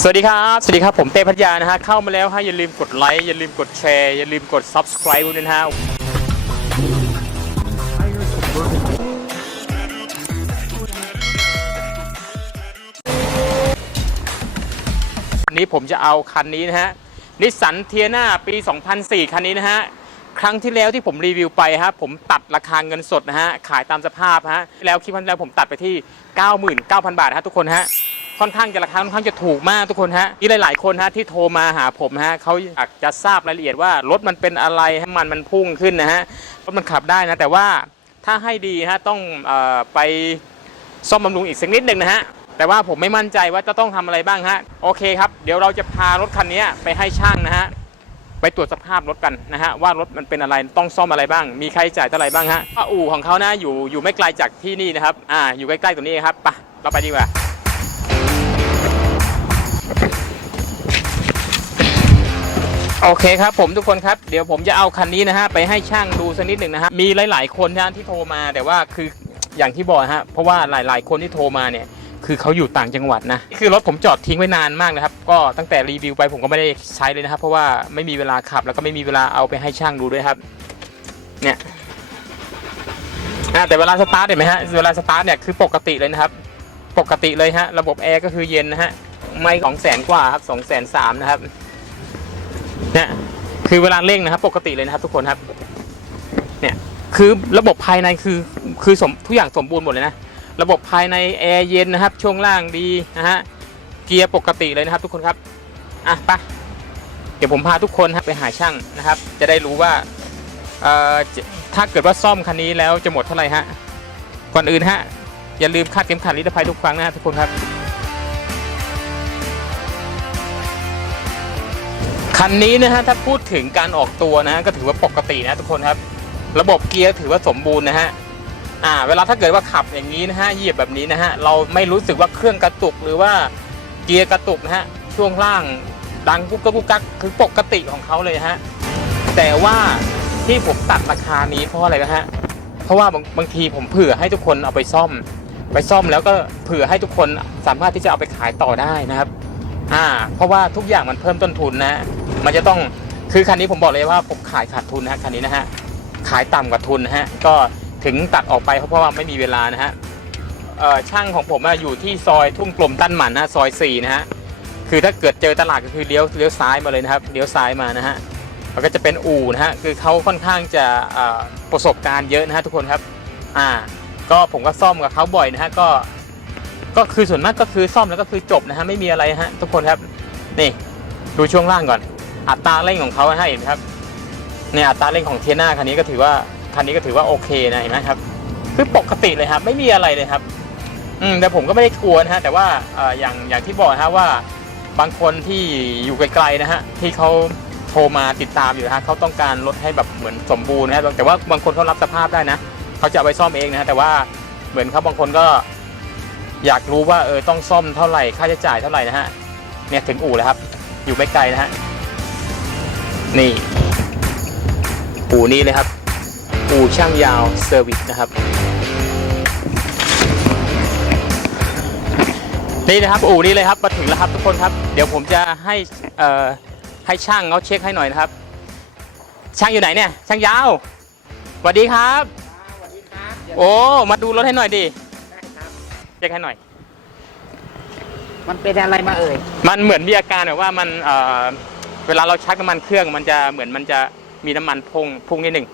สวัสดีครับ สวัสดีครับผมเต้พัทยานะฮะ เข้ามาแล้วฮะอย่าลืมกดไลค์ อย่าลืมกดแชร์ อย่าลืมกด subscribe ด้วยนะฮะวันนี้ผมจะเอาคันนี้นะฮะนิสสันเทียนาปี 2004 คันนี้นะฮะ ครั้งที่แล้วที่ผมรีวิวไปฮะผมตัดราคาเงินสดนะฮะ ขายตามสภาพฮะ แล้วคลิปที่แล้วผมตัดไปที่ 99,000 บาทฮะทุกคนฮะ ค่อนข้างจะราคาค่อนข้างจะถูกมากทุกคนฮะมีหลาย ๆ คนฮะที่โทรมาหาผมฮะเขาอยากจะทราบรายละเอียดว่ารถมันเป็นอะไรให้มันมันพุ่งขึ้นนะฮะรถมันขับได้นะแต่ว่าถ้าให้ดีฮะต้องอไปซ่อมบำรุงอีกสักนิดหนึ่งนะฮะแต่ว่าผมไม่มั่นใจว่าจะต้องทำอะไรบ้างฮะโอเคครับเดี๋ยวเราจะพารถคันนี้ไปให้ช่างนะฮะไปตรวจสภาพรถกันนะฮะว่ารถมันเป็นอะไรต้องซ่อมอะไรบ้าง มีค่าใช้จ่ายเท่าไหร่บ้างฮะอู่ของเขานะอยู่อยู่ไม่ไกลจากที่นี่นะครับอ่าอยู่ใกล้ๆตรงนี้ครับไปเราไปดีกว่า โอเคครับผมทุกคนครับเดี๋ยวผมจะเอาคันนี้นะฮะไปให้ช่างดูสักนิดหนึ่งนะฮะมีหลาย ๆ คนนะที่โทรมาแต่ว่าคืออย่างที่บอกฮะเพราะว่าหลาย ๆ คนที่โทรมาเนี่ยคือเขาอยู่ต่างจังหวัดนะคือรถผมจอดทิ้งไว้นานมากนะครับก็ตั้งแต่รีวิวไปผมก็ไม่ได้ใช้เลยนะครับ เพราะว่าไม่มีเวลาขับแล้วก็ไม่มีเวลาเอาไปให้ช่างดูด้วยครับ เนี่ยอะแต่เวลาสตาร์ทเห็นไหมฮะเวลาสตาร์ทเนี่ยคือปกติเลยนะครับ ปกติเลยฮะระบบแอร์ก็คือเย็นนะฮะไม่สองแสนกว่าครับสองแสนสามนะครับ เนี่ยคือเวลาเร่งนะครับ ปกติเลยนะครับทุกคนครับ เนี่ยคือระบบภายในคือคือสมทุกอย่างสมบูรณ์หมดเลยนะระบบภายในแอร์เย็นนะครับ ช่วงล่างดีนะฮะเกียร์ปกติเลยนะครับ ทุกคนครับอะไปเดี๋ยวผมพาทุกคนครับไปหาช่างนะครับ จะได้รู้ว่าเอ่อถ้าเกิดว่าซ่อมคันนี้แล้วจะหมดเท่าไหร่ฮะก่อนอื่นฮะอย่าลืมคาดเข็มขัดนิรภัยทุกครั้งนะฮะทุกคนครับ คันนี้นะฮะถ้าพูดถึงการออกตัวนะฮะก็ถือว่าปกตินะทุกคนครับ ระบบเกียร์ถือว่าสมบูรณ์นะฮะอ่าเวลาถ้าเกิดว่าขับอย่างนี้นะฮะเหยียบแบบนี้นะฮะเราไม่รู้สึกว่าเครื่องกระตุกหรือว่าเกียร์กระตุกนะฮะช่วงล่างดังกุ๊กกักกุ๊กกักคือปกติของเขาเลยฮะแต่ว่าที่ผมตัดราคานี้เพราะอะไรนะฮะเพราะว่าบางบางทีผมเผื่อให้ทุกคนเอาไปซ่อม ไปซ่อมแล้วก็เผื่อให้ทุกคนสามารถที่จะเอาไปขายต่อได้นะครับอ่าเพราะว่าทุกอย่างมันเพิ่มต้นทุนนะ มันจะต้องคือคันนี้ผมบอกเลยว่าผมขายขาดทุนนะฮะคันนี้นะฮะขายต่ำกว่าทุนนะฮะก็ถึงตัดออกไปเพราะว่าไม่มีเวลานะฮะเอ่อช่างของผมอะอยู่ที่ซอยทุ่งกลมตั้นหมันนะซอย4นะฮะคือถ้าเกิดเจอตลาดก็คือเลี้ยวเลี้ยวซ้ายมาเลยนะครับเลี้ยวซ้ายมานะฮะแล้วก็จะเป็นอู่นะฮะคือเขาค่อนข้างจะเอ่อประสบการณ์เยอะนะฮะทุกคนครับอ่าก็ผมก็ซ่อมกับเขาบ่อยนะฮะก็ก็คือส่วนมากก็คือซ่อมแล้วก็คือจบนะฮะไม่มีอะไรฮะทุกคนครับนี่ดูช่วงล่างก่อน อัตราเร่งของเขาให้เห็นไหมครับเนี่ยอัตราเร่งของเทียนาคันนี้ก็ถือว่าคันนี้ก็ถือว่าโอเคนะเห็นไหมครับ คือปกติเลยครับ ไม่มีอะไรเลยครับ อืมแต่ผมก็ไม่ได้กลัวนะฮะแต่ว่าออย่างอย่างที่บอกนะฮะว่า บางคนที่อยู่ไกลๆนะฮะที่เขาโทรมาติดตามอยู่นะฮะเขาต้องการรถให้แบบเหมือนสมบูรณ์นะฮะแต่ว่าบางคนเขารับสภาพได้นะเขาจะเอาไปซ่อมเองนะฮะแต่ว่าเหมือนเขาบางคนก็อยากรู้ว่าเออต้องซ่อมเท่าไหร่ค่าใช้จ่ายเท่าไหร่นะฮะเนี่ยถึงอู่แล้วครับ อยู่ไม่ไกลนะฮะ นี่อู่นี้เลยครับ อู่ช่างยาวเซอร์วิสนะครับ นี่นะครับอู่นี้เลยครับมาถึงแล้วครับทุกคนครับ เดี๋ยวผมจะให้เอ่อให้ช่างเขาเช็คให้หน่อยนะครับ ช่างอยู่ไหนเนี่ย ช่างยาวสวัสดีครับ สวัสดีครับเดี๋ยวโอ้มาดูรถให้หน่อยดิได้ครับ เช็คให้หน่อย มันเป็นอะไรมาเอ่ย มันเหมือนมีอาการแบบว่ามันเอ่อ เวลาเราชักน้ำมันเครื่องมันจะเหมือนมันจะมีน้ำมันพุ่งพุ่งนิดหนึ่ง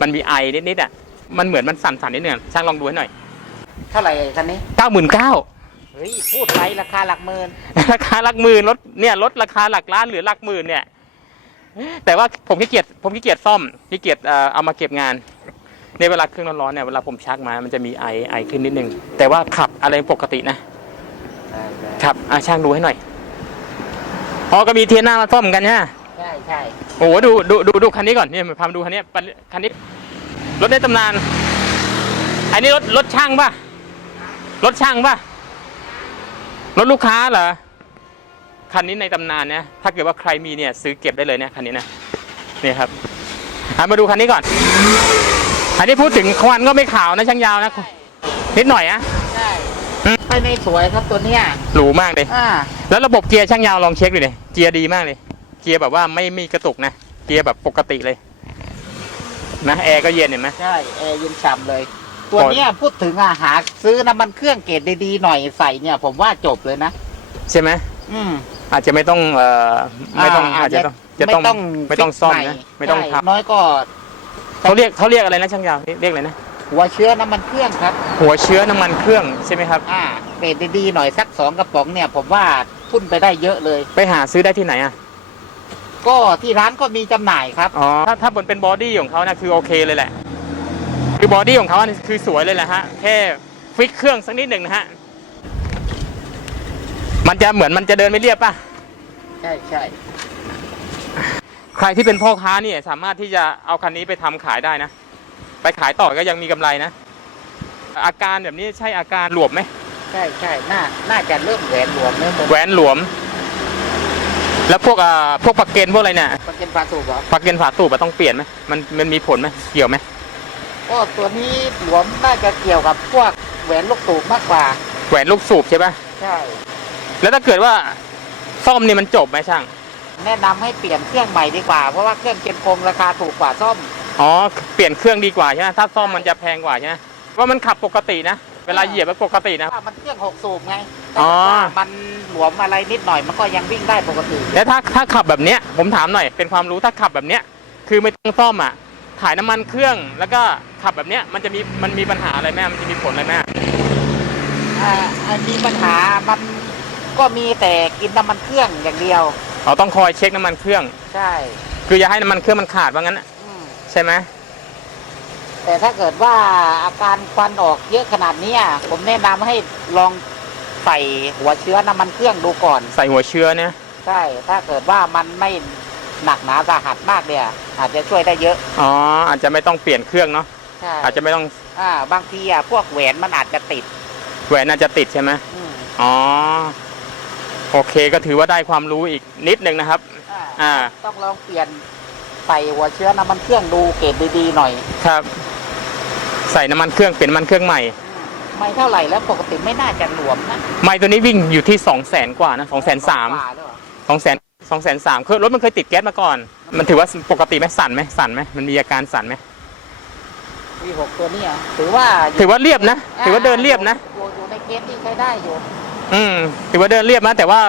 มันมีไอนิดๆอะมันเหมือนมันสั่นๆนิดหนึ่งช่างลองดูให้หน่อยเท่าไหร่คันนี้เก้าหมื่นเก้าเฮ้ยพูดไรราคาหลักหมื่นราคาหลักหมื่นรถเนี่ยรถราคาหลักล้านหรือหลักหมื่นเนี่ยแต่ว่าผมขี้เกียจผมขี้เกียจซ่อมขี้เกียจเอ่อเอามาเก็บงานในเวลาเครื่องร้อนๆเนี่ยเวลาผมชักมามันจะมีไอไอขึ้นนิดนึงแต่ว่าขับอะไรปกตินะครับอะช่างดูให้หน่อย อ๋อก็มีเทียนหน้ามาซ่อมเหมือนกันใช่ไหมใช่ใช่โอ้โหดูดูดูดูคันนี้ก่อนเนี่ยพามาดูคันนี้ปันคันนี้รถในตำนาน อันนี้รถรถช่างป่ะรถช่างป่ะรถลูกค้าเหรอคันนี้ในตำนานเนี่ยถ้าเกิดว่าใครมีเนี่ยซื้อเก็บได้เลยเนี่ยคันนี้นะเนี่ยครับอะมาดูคันนี้ก่อน อันนี้พูดถึงควันก็ไม่ขาวนะช่างยาวนะนิดหน่อยอะ ใช่อืมภายในสวยครับตัวเนี้ยหรูมากเลย อ่าแล้วระบบเกียร์ช่างยาวลองเช็คดูเลยเกียร์ดีมากเลย เกียร์แบบว่าไม่มีกระตุกนะ เกียร์แบบปกติเลยนะแอร์ก็เย็นเห็นไหม ใช่แอร์เย็นฉ่ำเลย ตัวเนี้ยพูดถึงอาหารซื้อน้ำมันเครื่องเกรดดีๆหน่อยใส่เนี่ย ผมว่าจบเลยนะ ใช่ไหม อืม อาจจะไม่ต้องเอ่อไม่ต้องอาจจะต้องจะต้องไม่ต้องซ่อมนะ ไม่ต้องใช่ทำน้อยก็เขาเรียกเขาเรียกอะไรนะช่างยาวเรียกอะไรนะ หัวเชื้อน้ำมันเครื่องครับ หัวเชื้อน้ำมันเครื่องใช่ไหมครับ อ่าเกรดดีๆหน่อยสักสองกระป๋องเนี่ย ผมว่าพุ่นไปได้เยอะเลย ไปหาซื้อได้ที่ไหนอะ ก็ที่ร้านก็มีจำหน่ายครับ อ๋อ ถ้าถ้าบนเป็นบอดี้ของเขานะคือโอเคเลยแหละ คือบอดี้ของเขานี่คือสวยเลยแหละฮะ แค่ฟิกเครื่องสักนิดหนึ่งนะฮะ มันจะเหมือนมันจะเดินไม่เรียบป่ะ ใช่ใช่ใครที่เป็นพ่อค้าเนี่ยสามารถที่จะเอาคันนี้ไปทำขายได้นะ ไปขายต่อก็ยังมีกำไรนะ อาการแบบนี้ใช่อาการหลวมไหมใช่ใช่น่าน่าจะเริ่มแหวนหลวมเริ่มแหวนหลวม แล้วพวกอ่าพวกปักเกนพวกอะไรเนี่ยมันเป็นปลาสูบเหรอปักเกนฝาตูบอะต้องเปลี่ยนไหมมันมันมีผลไหมเกี่ยวไหมก็ตัวนี้หลวมน่าจะเกี่ยวกับพวกแหวนลูกตูบมากกว่า แหวนลูกสูบใช่ปะใช่ แล้วถ้าเกิดว่าซ่อมนี่มันจบไหมช่าง แนะนำให้เปลี่ยนเครื่องใหม่ดีกว่า เพราะว่าเครื่องเจนคงราคาถูกกว่าซ่อม อ๋อ เปลี่ยนเครื่องดีกว่าใช่ไหมถ้าซ่อมมันจะแพงกว่าใช่ไหมว่ามันขับปกตินะ เวลาเหยียบมันปกตินะ ว่ามันเครื่องหกสูบไงอ๋อแต่ว่ามันหลวมอะไรนิดหน่อยมันก็ยังวิ่งได้ปกติ แล้วถ้าถ้าขับแบบเนี้ยผมถามหน่อยเป็นความรู้ถ้าขับแบบเนี้ยคือไม่ต้องซ่อมอะถ่ายน้ำมันเครื่องแล้วก็ขับแบบเนี้ยมันจะมีมันมีปัญหาอะไรไหมมันจะมีผลอะไรไหมอ่าอันนี้ปัญหามันก็มีแต่กินน้ำมันเครื่องอย่างเดียว เราต้องคอยเช็คน้ำมันเครื่อง ใช่ คืออย่าให้น้ำมันเครื่องมันขาดว่างั้นน่ะอืม ใช่ไหมแต่ถ้าเกิดว่าอาการควันออกเยอะขนาดเนี้ยผมแนะนำให้ลองใส่หัวเชื้อน้ำมันเครื่องดูก่อน ใส่หัวเชื้อเนี่ยใช่ ถ้าเกิดว่ามันไม่หนักหนาสาหัสมากเนี่ย อาจจะช่วยได้เยอะ อ๋ออาจจะไม่ต้องเปลี่ยนเครื่องเนาะใช่อาจจะไม่ต้องอ่าบางทีอะพวกแหวนมันอาจจะติดแหวนอาจจะติดใช่ไหมอืมอ๋อโอเคก็ถือว่าได้ความรู้อีกนิดนึงนะครับอ่า ต้องลองเปลี่ยน ใส่หัวเชื้อน้ำมันเครื่องดูเกรดดีๆหน่อย ครับ ใส่น้ำมันเครื่องเป็นน้ำมันเครื่องใหม่ ไม่เท่าไหร่แล้วปกติไม่น่าจะหลวมนะไม่ตัวนี้วิ่งอยู่ที่สองแสนกว่านะสองแสนสามกว่หรือเปล่สองแสนสองแสนสามคือรถมันเคยติดแก๊สมาก่อน มันถือว่าปกติไหมสั่นไหมสั่นไหมมันมีอาการสั่นไหมวีหกตัวเนี้ถือว่าถือว่าเรียบนะ ถือว่าเดินเรียบนะ อยู่อยู่ในเกณฑ์ที่ใช้ได้อยู่ อืมถือว่าเดินเรียบนะแต่ว่า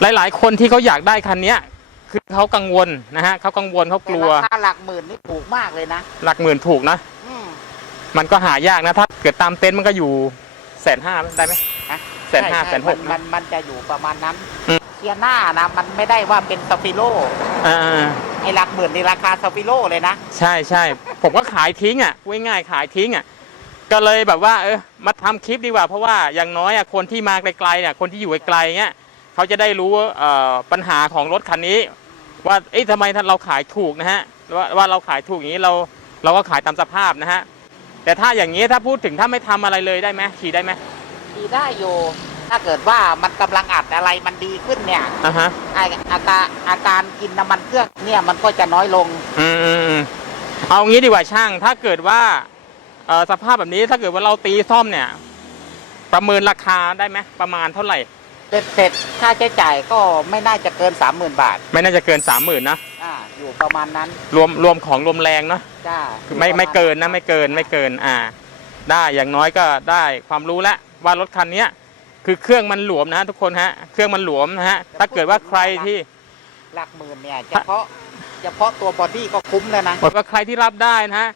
หลาย ๆ คนที่เขาอยากได้คันเนี้ย คือเขากังวลนะฮะเขากังวลเขากลัว แต่ราคาหลักหมื่นนี่ถูกมากเลยนะหลักหมื่นถูกนะ อืม มันก็หายากนะ ถ้าเกิดตามเต็นท์มันก็อยู่แสนห้าได้ไหมฮะ แสนห้าใช่แสนหมักมันมันจะอยู่ประมาณนั้นอืม เทียหน้านะมันไม่ได้ว่าเป็นสฟิโลอ่าไอ้หลักหมื่นในราคาสฟิโลเลยนะใช่ใช่ ผมก็ขายทิ้งอะพูดง่ายๆขายทิ้งอะ ก็เลยแบบว่า เออมาทำคลิปดีกว่า เพราะว่าอย่างน้อยอะคนที่มาไกลๆเนี่ยคนที่อยู่ไกลๆเงี้ย เขาจะได้รู้เอ่อปัญหาของรถคันนี้ ว่าเอ๊ะทำไมเราขายถูกนะฮะว่าว่าเราขายถูกอย่างนี้เราเราก็ขายตามสภาพนะฮะแต่ถ้าอย่างนี้ถ้าพูดถึงถ้าไม่ทำอะไรเลยได้ไหมขี่ได้ไหมดีได้อยู่ถ้าเกิดว่ามันกำลังอัดอะไรมันดีขึ้นเนี่ยอะฮะไอ้อาการอาการกินน้ำมันเครื่องเนี่ยมันก็จะน้อยลง อืมอืมอืมเอางี้ดีกว่าช่าง ถ้าเกิดว่าเอ่อสภาพแบบนี้ถ้าเกิดว่าเราตีซ่อมเนี่ย ประเมินราคาได้ไหมประมาณเท่าไหร่ เสร็จเสร็จค่าใช้จ่ายก็ไม่น่าจะเกินสามหมื่นบาทไม่น่าจะเกินสามหมื่นนะอ่าอยู่ประมาณนั้นรวมรวมของรวมแรงเนาะจ้าคือไม่ไม่เกินนะไม่เกินไม่เกินอ่า ได้อย่างน้อยก็ได้ความรู้แล้วว่ารถคันเนี้ยคือเครื่องมันหลวมนะทุกคนฮะเครื่องมันหลวมนะฮะถ้าเกิดว่าใครที่ หลักหมื่นเนี่ยเฉพาะเฉพาะตัวบอดี้ก็คุ้มแล้วนะบอกว่าใครที่รับได้นะฮะ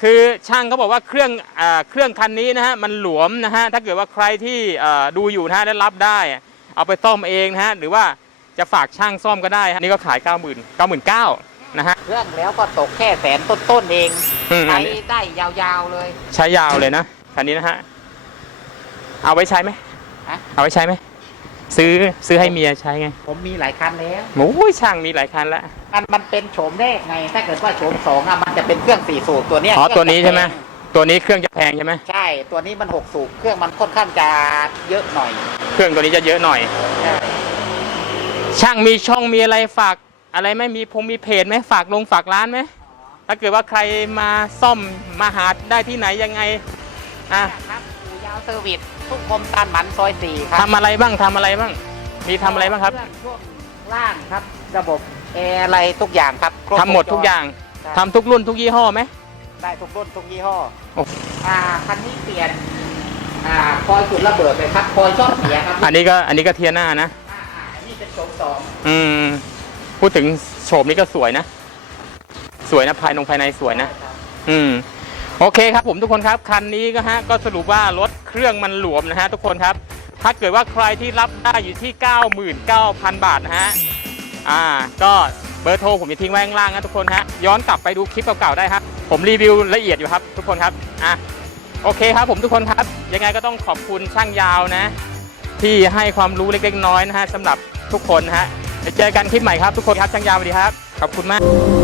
คือช่างเขาบอกว่าเครื่องอ่าเครื่องคันนี้นะฮะมันหลวมนะฮะถ้าเกิดว่าใครที่อ่าดูอยู่นะฮะได้รับได้ เอาไปซ่อมเองนะฮะหรือว่าจะฝากช่างซ่อมก็ได้ฮะนี่ก็ขาย 9 0 0 0 0 9 9 0 0นะฮะเครื่องแล้วก็ตกแค่แสนต้นๆเองอืมใช้อันนี้ได้ยาวๆเลย ใช้ยาวเลยนะคันนี้นะฮะเอาไว้ใช้ไหมฮะเอาไว้ใช้ไหมซื้อซื้อให้เมียใช้ไง ผมมีหลายคันแล้วโอ้ยช่างมีหลายคันแล้ว มันมันเป็นโฉมแรกไง ถ้าเกิดว่าโฉมสองอะมันจะเป็นเครื่องสี่สูบตัวเนี้ยอ๋อเครื่งตัวนี้ใช่ไหมจะแพงตัวนี้เครื่องจะแพงใช่ไหมใช่ ตัวนี้มันหกสูบเครื่องมันค่อนข้างจะเยอะหน่อย เครื่องตัวนี้จะเยอะหน่อยใช่ช่างมีช่องมีอะไรฝาก อะไรไหมมีพงมีเพจไหมฝากลงฝากร้านไหมถ้าเกิดว่าใครมาซ่อมมาหาได้ที่ไหนยังไงอะครับปูยาวเซอร์วิสทุกคมตานหมันซอยสี่ครับทำอะไรบ้างทำอะไรบ้าง มีทำอะไรบ้างครับเองช่วงล่างครับ ระบบ แอร์อะไรทุกอย่างครับครบทำหมดวงจรทุกอย่างใช่ทำทุกรุ่นทุกยี่ห้อไหม ได้ทุกรุ่นทุกยี่ห้อโอ้ อ่าคันนี้เปลี่ยนอ่าคอยจุดระเบิดไปครับคอยชอบเสียครับอันนี้ก็อันนี้ก็เทียหน้านะ อ่าอ่าอันนี่เป็นโฉมสองอืม พูดถึงโฉมนี้ก็สวยนะ สวยนะภายนงภายในสวยนะ ครับ อืม โอเคครับผมทุกคนครับ คันนี้ก็ฮะ ก็สรุปว่ารถเครื่องมันหลวมนะฮะทุกคนครับ ถ้าเกิดว่าใครที่รับได้อยู่ที่ 99,000 บาทนะฮะ อ่าก็เบอร์โทรผมจะทิ้งไว้ข้างล่างนะทุกคนฮะย้อนกลับไปดูคลิปเก่าๆได้ครับผมรีวิวละเอียดอยู่ครับ ทุกคนครับอะโอเคครับผมทุกคนครับ ยังไงก็ต้องขอบคุณช่างยาวนะ ที่ให้ความรู้เล็กๆน้อยๆนะฮะสำหรับทุกคนฮะเจอกันคลิปใหม่ครับทุกคนครับช่างยาวสวัสดีครับขอบคุณมาก